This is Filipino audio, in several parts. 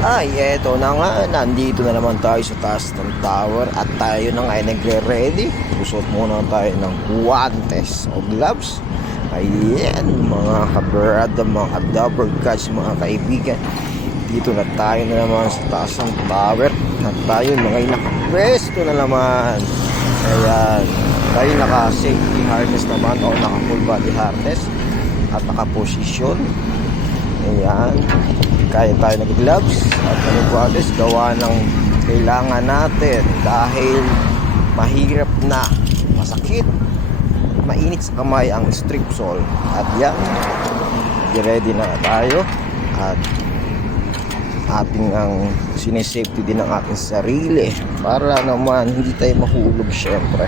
Ay, eto na nga, nandito na naman tayo sa taas ng tower at tayo na nga ay nagre-ready. Susot muna tayo ng guantes o gloves. Ayan, mga kabrada, mga double catch, mga kaibigan. Dito na tayo na naman sa taas ng tower at tayo mga nakapwesto na naman. Ayan, tayo naka-safety harness naman o naka-full body harness at naka-position. Ayan, kaya tayo nag-gloves at nag-gloves gawa ng kailangan natin dahil mahirap na, masakit, mainit sa kamay ang strip sole. At yan, ready na tayo at ating ang sinesafety din ang ating sarili para naman hindi tayo mahulog. Syempre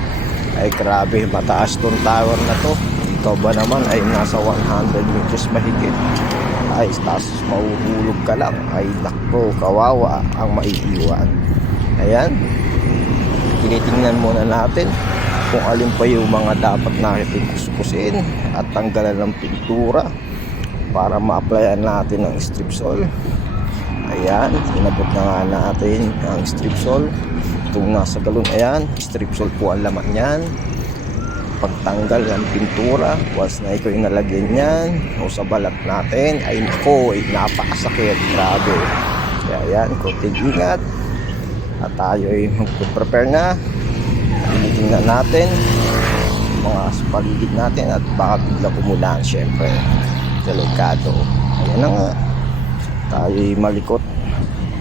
ay grabe, mataas tong tower na to. Ikaw ba naman ay nasa 100 meters mahigit, ay taas, mahuhulog ka lang, ay nakpo, kawawa ang maiiwan. Ayan, tinitingnan muna natin kung alin pa yung mga dapat natin kuskusin at tanggalan ng pintura para ma-applyan natin ang strip sole. Ayan, inabot na nga natin ang strip sole. Itong nasa galon, ayan, strip sole po ang laman yan. Pagtanggal ng pintura, once na ito inalagyan yan o sa balat natin, ay nako, ay napakasakit, grabe. Kaya yan, konting ingat at tayo ay mag-prepare na. Tinitingnan natin mga paligid natin at baka bigla pumulaan, syempre delikado. Ayan na nga, tayo ay malikot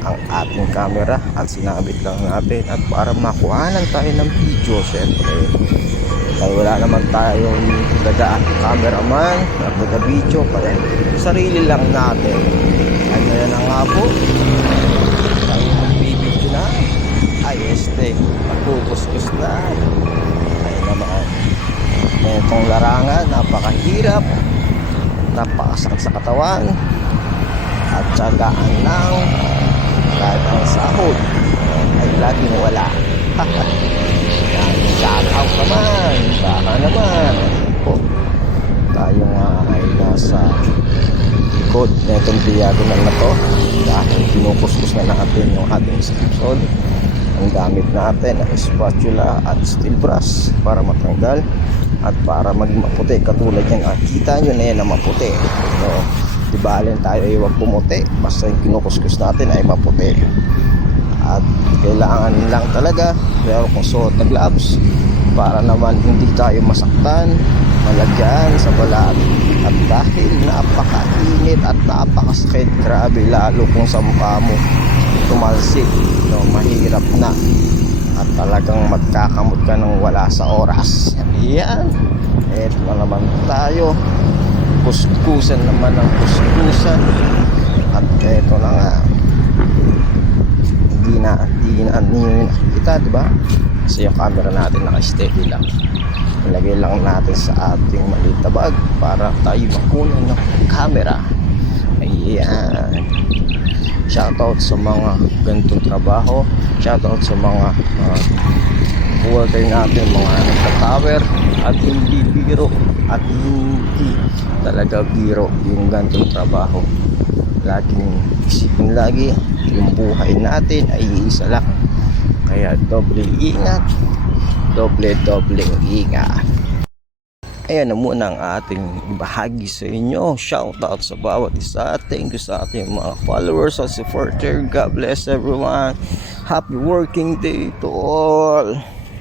ang ating camera at sinabit lang natin at para makuhanan tayo ng video, syempre dahil wala naman tayong dagaan cameraman at daga-video, kaya sarili lang natin. At kaya na nga po, tayo magbibideo na. Ay magkukuskus na. Ay naman, itong larangan, napakahirap, napakasakit sa katawan, at tsagaan lang kahit ang sahod ay laging wala. Shout out naman, baka naman po, tayo nga ay nasa likod na itong diagonal na to dahil kinukuskus na natin yung ating strip sole. Ang gamit natin ay spatula at steel brush para matanggal at para maging maputi, katulad yan, kita nyo na yan na maputi. So, di balen tayo ay huwag pumuti, basta yung kinukuskus natin ay maputi. At kailangan lang talaga pero kung suot na gloves para naman hindi tayo masaktan, malagyan sa balat. At dahil napakainit at napakasakit, grabe, lalo kung sa mukha mo tumalsik, no, mahirap na at talagang magkakamot ka ng wala sa oras. Yan, eto na naman tayo, kuskusan naman ang kuskusan. At eto na nga, hindi na nakikita, diba? Kasi yung camera natin naka-steady lang. Ilagay lang natin sa ating maliit na bag para tayo makunan ng camera. Ayan, shoutout sa mga ganitong trabaho, shoutout sa mga worker natin, mga nagka-tower, at hindi biro at hindi talaga biro yung ganitong trabaho. Laging isipin lagi, yung buhay natin ay isa lang. Kaya doble ingat, doble ingat. Ayan na muna ang ating ibahagi sa inyo. Shoutout sa bawat isa. Thank you sa ating mga followers at supporter. God bless everyone. Happy working day to all.